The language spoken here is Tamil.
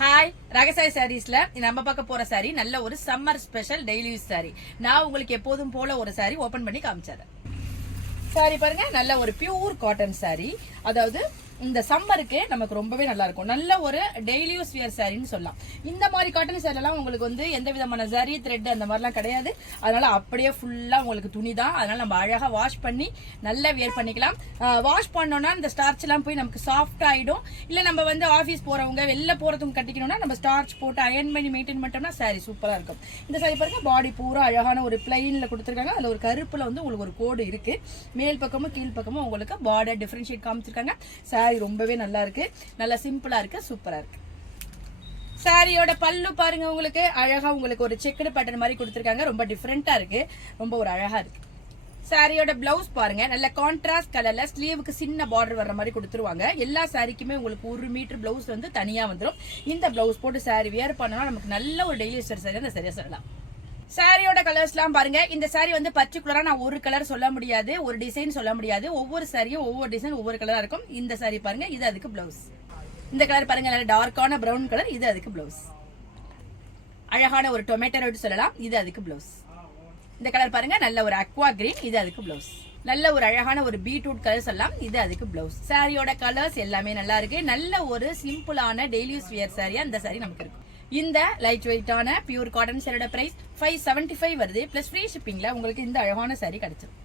ஹாய், ரகசாய் சாரீஸ்ல நம்ம பார்க்க போற சாரி நல்ல ஒரு summer special daily use sorry. நான் உங்களுக்கு எப்போதும் போல ஒரு சாரி ஓபன் பண்ணி காமிச்சேன். சாரி பாருங்க, நல்ல ஒரு பியூர் காட்டன் சாரி. அதாவது இந்த சம்மருக்கு நமக்கு ரொம்பவே நல்லா இருக்கும். நல்ல ஒரு டெய்லி யூஸ் வியர் சாரின்னு சொல்லலாம். இந்த மாதிரி காட்டன் சாரி எல்லாம் உங்களுக்கு வந்து எந்த விதமான சரி த்ரெட் அந்த மாதிரிலாம் கிடையாது. அதனால அப்படியே ஃபுல்லா உங்களுக்கு துணி தான். அதனால நம்ம அழகா வாஷ் பண்ணி நல்லா வியர் பண்ணிக்கலாம். வாஷ் பண்ணோம்னா இந்த ஸ்டார்ச் எல்லாம் போய் நமக்கு சாஃப்ட் ஆயிடும். இல்ல நம்ம வந்து ஆஃபீஸ் போறவங்க வெளில போறதுக்கு கட்டிக்கணும்னா நம்ம ஸ்டார்ச் போட்டு அயன் பண்ணி மெயின்டைன் பண்ணிட்டோம்னா சாரி சூப்பரா இருக்கும். இந்த சாரி பாருங்க, பாடி பூரா அழகான ஒரு பிளைன்ல கொடுத்துருக்காங்க. அதுல ஒரு கருப்புல வந்து உங்களுக்கு ஒரு கோடு இருக்கு. மேல் பக்கமும் கீழ் பக்கமும் உங்களுக்கு பார்டர் டிஃபரன்ஷியேட் காமிச்சிருக்காங்க. சாரி ரொம்பவே நல்லா இருக்கு, நல்லா சிம்பிளா இருக்கு, சூப்பரா இருக்கு. சாரியோட பல்லு பாருங்க, உங்களுக்கு அழகா உங்களுக்கு ஒரு செக்குடு பேட்டர்ன் மாதிரி கொடுத்திருக்காங்க. ரொம்ப டிஃபரெண்டா இருக்கு, ரொம்ப ஒரு அழகா இருக்கு. சாரியோட பிளவுஸ் பாருங்க, நல்ல கான்ட்ராஸ்ட் கலர்ல ஸ்லீவுக்கு சின்ன பார்டர் வர்ற மாதிரி கொடுத்துருவாங்க. எல்லா சாரிக்குமே உங்களுக்கு 1 மீட்டர் பிளவுஸ் வந்து தனியா வந்துடும். இந்த பிளவுஸ் போட்டு சாரி வியர் பண்ணோம்னா நமக்கு நல்ல ஒரு டெய்லி யூஸ் சாரி அந்த சரியா சொல்லலாம். சாரியோட கலர்ஸ்லாம் பாருங்க. இந்த சாரி வந்து பர்டிகுலரா நான் ஒரு கலர் சொல்ல முடியாது, ஒரு டிசைன் சொல்ல முடியாது. ஒவ்வொரு சாரியும் ஒவ்வொரு டிசைன் ஒவ்வொரு கலரா இருக்கும். இந்த சாரி பாருங்க, இது அதுக்கு பிளவுஸ். இந்த கலர் பாருங்க, நல்ல டார்க்கான பிரவுன் கலர், இது அதுக்கு பிளவுஸ். அழகான ஒரு டொமேட்டோ ரெட் சொல்லலாம், இது அதுக்கு பிளவுஸ். இந்த கலர் பாருங்க, நல்ல ஒரு அக்வா கிரீன், இது அதுக்கு பிளவுஸ். நல்ல ஒரு அழகான ஒரு பீட்ரூட் கலர் சொல்லலாம், இது அதுக்கு பிளவுஸ். சாரியோட கலர்ஸ் எல்லாமே நல்லா இருக்கு. நல்ல ஒரு சிம்பிளான டெய்லி யூஸ் வியர் சாரியா இந்த சாரி நமக்கு இருக்கும். இந்த லைட் வெயிட்டான பியூர் காட்டன் சாரியோட பிரைஸ் 575 வருது. பிளஸ் ஃப்ரீ ஷிப்பிங்ல உங்களுக்கு இந்த அழகான சாரி கிடைச்சிடும்.